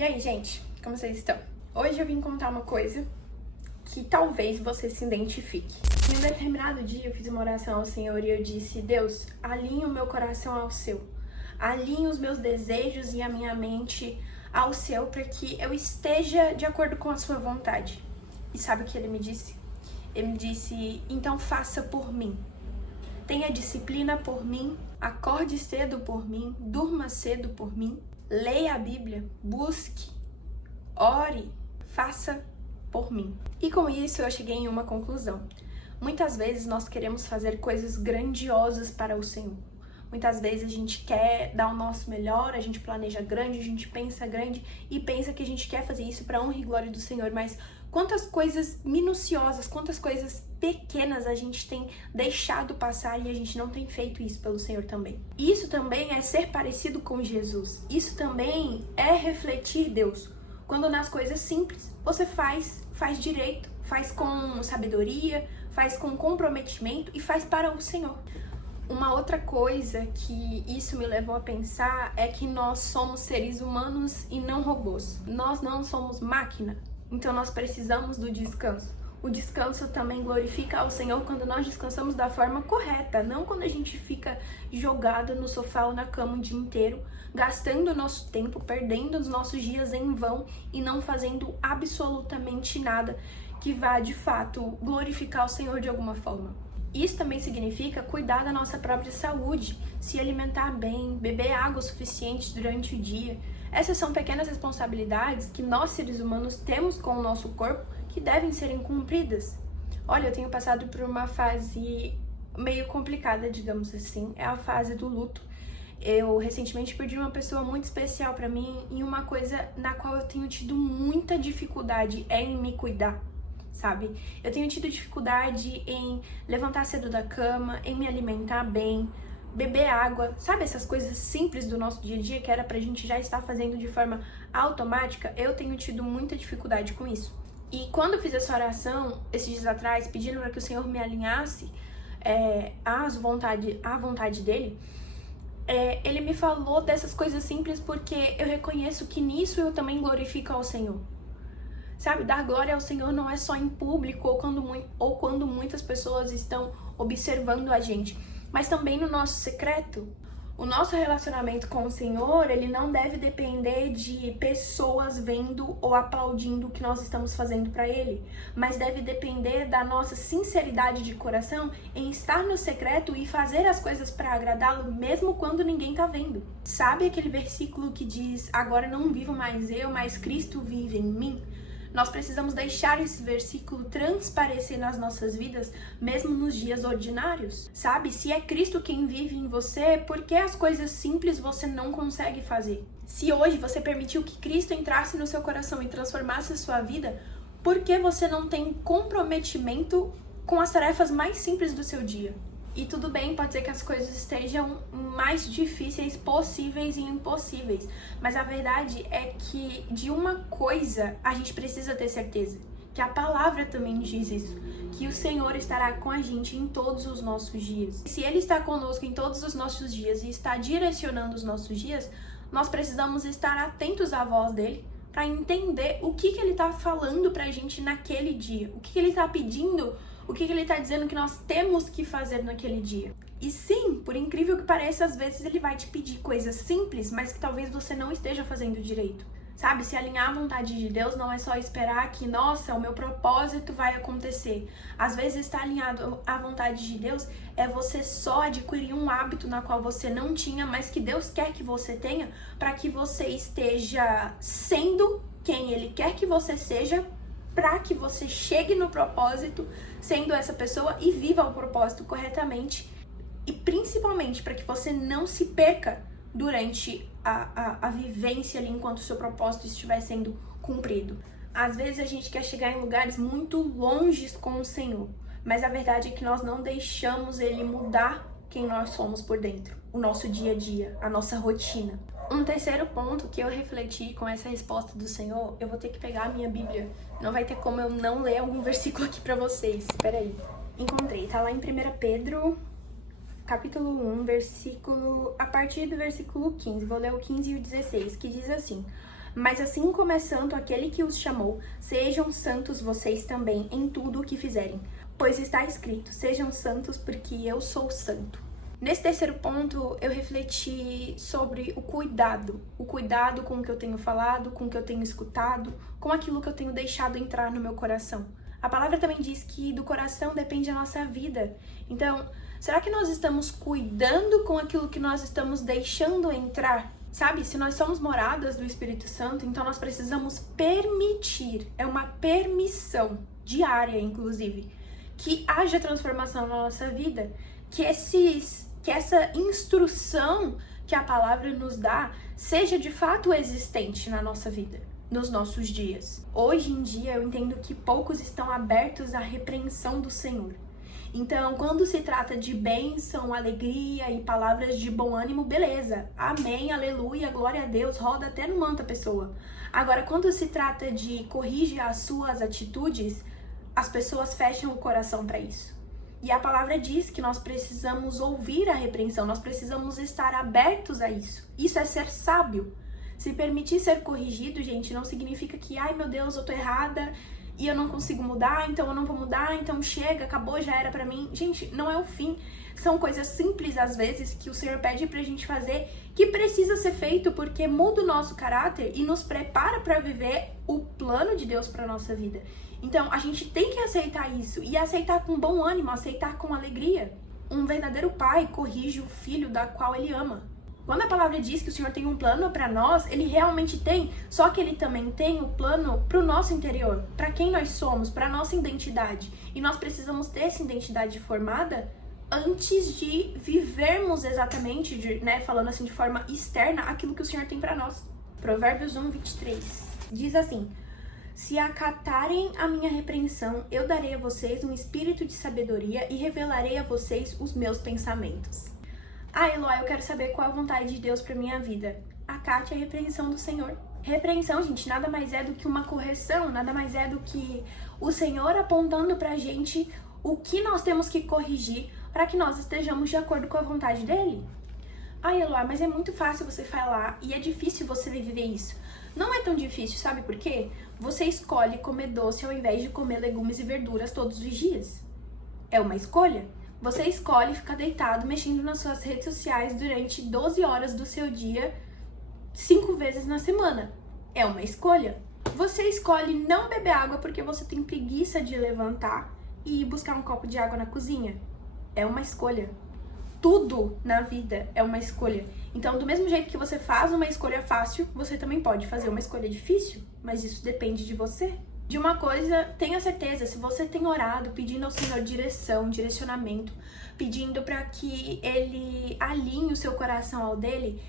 E aí, gente, como vocês estão? Hoje eu vim contar uma coisa que talvez você se identifique. Em um determinado dia eu fiz uma oração ao Senhor e eu disse: Deus, alinhe o meu coração ao seu, alinhe os meus desejos e a minha mente ao seu, para que eu esteja de acordo com a sua vontade. E sabe o que ele me disse? Ele me disse: então faça por mim. Tenha disciplina por mim, acorde cedo por mim, durma cedo por mim, leia a Bíblia, busque, ore, faça por mim. E com isso eu cheguei em uma conclusão. Muitas vezes nós queremos fazer coisas grandiosas para o Senhor. Muitas vezes a gente quer dar o nosso melhor, a gente planeja grande, a gente pensa grande e pensa que a gente quer fazer isso para honra e glória do Senhor, mas quantas coisas minuciosas, quantas coisas pequenas a gente tem deixado passar e a gente não tem feito isso pelo Senhor também. Isso também é ser parecido com Jesus. Isso também é refletir Deus. Quando nas coisas simples você faz direito, faz com sabedoria, faz com comprometimento e faz para o Senhor. Uma outra coisa que isso me levou a pensar é que nós somos seres humanos e não robôs. Nós não somos máquina, então nós precisamos do descanso. O descanso também glorifica ao Senhor quando nós descansamos da forma correta, não quando a gente fica jogado no sofá ou na cama o dia inteiro, gastando o nosso tempo, perdendo os nossos dias em vão e não fazendo absolutamente nada que vá, de fato, glorificar o Senhor de alguma forma. Isso também significa cuidar da nossa própria saúde, se alimentar bem, beber água suficiente durante o dia. Essas são pequenas responsabilidades que nós, seres humanos, temos com o nosso corpo que devem serem cumpridas. Olha, eu tenho passado por uma fase meio complicada, digamos assim, é a fase do luto. Eu recentemente perdi uma pessoa muito especial para mim e uma coisa na qual eu tenho tido muita dificuldade é em me cuidar. Sabe? Eu tenho tido dificuldade em levantar cedo da cama, em me alimentar bem, beber água, sabe? Essas coisas simples do nosso dia a dia que era pra gente já estar fazendo de forma automática, eu tenho tido muita dificuldade com isso. E quando eu fiz essa oração, esses dias atrás, pedindo para que o Senhor me alinhasse à vontade dele, ele me falou dessas coisas simples porque eu reconheço que nisso eu também glorifico ao Senhor. Sabe, dar glória ao Senhor não é só em público ou quando muitas pessoas estão observando a gente, mas também no nosso secreto. O nosso relacionamento com o Senhor, ele não deve depender de pessoas vendo ou aplaudindo o que nós estamos fazendo para Ele, mas deve depender da nossa sinceridade de coração em estar no secreto e fazer as coisas para agradá-lo mesmo quando ninguém tá vendo. Sabe aquele versículo que diz: agora não vivo mais eu, mas Cristo vive em mim? Nós precisamos deixar esse versículo transparecer nas nossas vidas, mesmo nos dias ordinários. Sabe, se é Cristo quem vive em você, por que as coisas simples você não consegue fazer? Se hoje você permitiu que Cristo entrasse no seu coração e transformasse a sua vida, por que você não tem comprometimento com as tarefas mais simples do seu dia? E tudo bem, pode ser que as coisas estejam mais difíceis possíveis e impossíveis, mas a verdade é que de uma coisa a gente precisa ter certeza, que a palavra também diz isso, que o Senhor estará com a gente em todos os nossos dias. Se Ele está conosco em todos os nossos dias e está direcionando os nossos dias, nós precisamos estar atentos à voz dEle para entender o que Ele está falando pra gente naquele dia, o que Ele está pedindo, o que Ele está dizendo que nós temos que fazer naquele dia. E sim, por incrível que pareça, às vezes Ele vai te pedir coisas simples, mas que talvez você não esteja fazendo direito. Sabe, se alinhar à vontade de Deus não é só esperar que, nossa, o meu propósito vai acontecer. Às vezes estar alinhado à vontade de Deus é você só adquirir um hábito na qual você não tinha, mas que Deus quer que você tenha, para que você esteja sendo quem Ele quer que você seja, para que você chegue no propósito sendo essa pessoa e viva o propósito corretamente. E principalmente para que você não se perca durante a vivência ali enquanto o seu propósito estiver sendo cumprido. Às vezes a gente quer chegar em lugares muito longes com o Senhor, mas a verdade é que nós não deixamos Ele mudar quem nós somos por dentro, o nosso dia a dia, a nossa rotina. Um terceiro ponto que eu refleti com essa resposta do Senhor, eu vou ter que pegar a minha Bíblia. Não vai ter como eu não ler algum versículo aqui pra vocês. Espera aí. Encontrei, tá lá em 1 Pedro, capítulo 1, a partir do versículo 15. Vou ler o 15 e o 16, que diz assim: Mas assim como é santo aquele que os chamou, sejam santos vocês também em tudo o que fizerem. Pois está escrito, sejam santos porque eu sou santo. Nesse terceiro ponto, eu refleti sobre o cuidado com o que eu tenho falado, com o que eu tenho escutado, com aquilo que eu tenho deixado entrar no meu coração. A palavra também diz que do coração depende a nossa vida. Então, será que nós estamos cuidando com aquilo que nós estamos deixando entrar? Sabe, se nós somos moradas do Espírito Santo, então nós precisamos permitir, é uma permissão diária, inclusive, que haja transformação na nossa vida, que essa instrução que a palavra nos dá seja de fato existente na nossa vida, nos nossos dias. Hoje em dia eu entendo que poucos estão abertos à repreensão do Senhor. Então, quando se trata de bênção, alegria e palavras de bom ânimo, beleza. Amém, aleluia, glória a Deus, roda até no manto a pessoa. Agora, quando se trata de corrigir as suas atitudes, as pessoas fecham o coração para isso. E a palavra diz que nós precisamos ouvir a repreensão, nós precisamos estar abertos a isso. Isso é ser sábio. Se permitir ser corrigido, gente, não significa que, ai meu Deus, eu tô errada e eu não consigo mudar, então eu não vou mudar, então chega, acabou, já era pra mim. Gente, não é o fim. São coisas simples, às vezes, que o Senhor pede pra gente fazer, que precisa ser feito porque muda o nosso caráter e nos prepara pra viver o plano de Deus pra nossa vida. Então, a gente tem que aceitar isso e aceitar com bom ânimo, aceitar com alegria. Um verdadeiro pai corrige o filho da qual ele ama. Quando a palavra diz que o Senhor tem um plano para nós, ele realmente tem, só que ele também tem o plano para o nosso interior, para quem nós somos, para a nossa identidade. E nós precisamos ter essa identidade formada antes de vivermos exatamente, falando assim de forma externa, aquilo que o Senhor tem para nós. Provérbios 1:23 diz assim: se acatarem a minha repreensão, eu darei a vocês um espírito de sabedoria e revelarei a vocês os meus pensamentos. Ah, Eloá, eu quero saber qual é a vontade de Deus para minha vida. Acate a repreensão do Senhor. Repreensão, gente, nada mais é do que uma correção, nada mais é do que o Senhor apontando pra gente o que nós temos que corrigir para que nós estejamos de acordo com a vontade dele. Ah, Eloá, mas é muito fácil você falar e é difícil você viver isso. Não é tão difícil, sabe por quê? Você escolhe comer doce ao invés de comer legumes e verduras todos os dias. É uma escolha. Você escolhe ficar deitado mexendo nas suas redes sociais durante 12 horas do seu dia, 5 vezes na semana. É uma escolha. Você escolhe não beber água porque você tem preguiça de levantar e buscar um copo de água na cozinha. É uma escolha. Tudo na vida é uma escolha. Então, do mesmo jeito que você faz uma escolha fácil, você também pode fazer uma escolha difícil, mas isso depende de você. De uma coisa, tenha certeza, se você tem orado, pedindo ao Senhor direção, direcionamento, pedindo para que Ele alinhe o seu coração ao dele,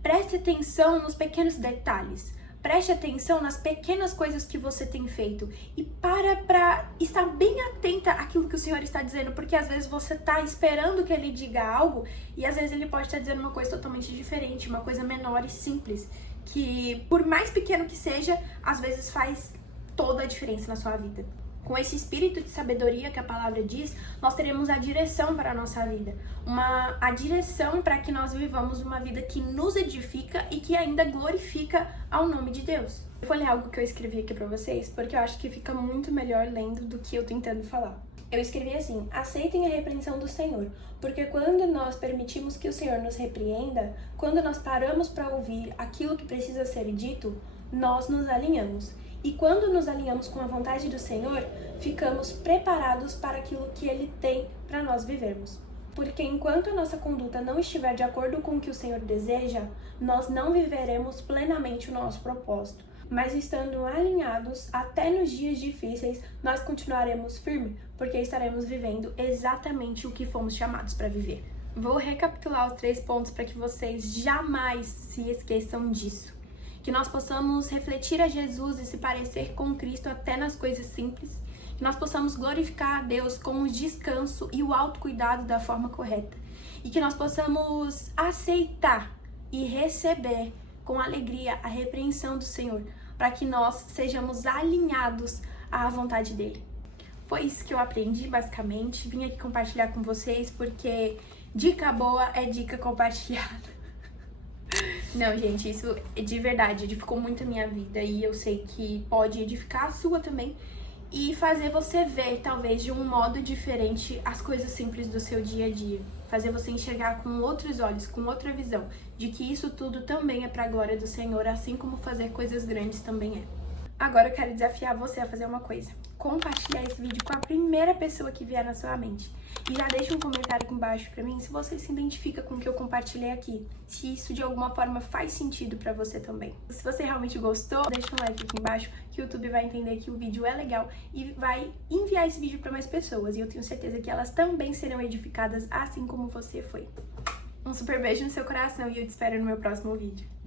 preste atenção nos pequenos detalhes. Preste atenção nas pequenas coisas que você tem feito e para estar bem atenta àquilo que o Senhor está dizendo, porque às vezes você está esperando que Ele diga algo e às vezes Ele pode estar dizendo uma coisa totalmente diferente, uma coisa menor e simples, que por mais pequeno que seja, às vezes faz toda a diferença na sua vida. Com esse espírito de sabedoria que a palavra diz, nós teremos a direção para a nossa vida. A direção para que nós vivamos uma vida que nos edifica e que ainda glorifica ao nome de Deus. Eu vou ler algo que eu escrevi aqui para vocês, porque eu acho que fica muito melhor lendo do que eu tentando falar. Eu escrevi assim: aceitem a repreensão do Senhor, porque quando nós permitimos que o Senhor nos repreenda, quando nós paramos para ouvir aquilo que precisa ser dito, nós nos alinhamos. E quando nos alinhamos com a vontade do Senhor, ficamos preparados para aquilo que Ele tem para nós vivermos. Porque enquanto a nossa conduta não estiver de acordo com o que o Senhor deseja, nós não viveremos plenamente o nosso propósito. Mas estando alinhados, até nos dias difíceis, nós continuaremos firmes, porque estaremos vivendo exatamente o que fomos chamados para viver. Vou recapitular os 3 pontos para que vocês jamais se esqueçam disso. Que nós possamos refletir a Jesus e se parecer com Cristo até nas coisas simples. Que nós possamos glorificar a Deus com o descanso e o autocuidado da forma correta. E que nós possamos aceitar e receber com alegria a repreensão do Senhor, para que nós sejamos alinhados à vontade dEle. Foi isso que eu aprendi, basicamente. Vim aqui compartilhar com vocês, porque dica boa é dica compartilhada. Não, gente, isso de verdade edificou muito a minha vida e eu sei que pode edificar a sua também e fazer você ver, talvez, de um modo diferente as coisas simples do seu dia a dia. Fazer você enxergar com outros olhos, com outra visão, de que isso tudo também é pra glória do Senhor, assim como fazer coisas grandes também é. Agora eu quero desafiar você a fazer uma coisa. Compartilhar esse vídeo com a primeira pessoa que vier na sua mente. E já deixa um comentário aqui embaixo pra mim se você se identifica com o que eu compartilhei aqui. Se isso de alguma forma faz sentido pra você também. Se você realmente gostou, deixa um like aqui embaixo que o YouTube vai entender que o vídeo é legal e vai enviar esse vídeo pra mais pessoas. E eu tenho certeza que elas também serão edificadas assim como você foi. Um super beijo no seu coração e eu te espero no meu próximo vídeo.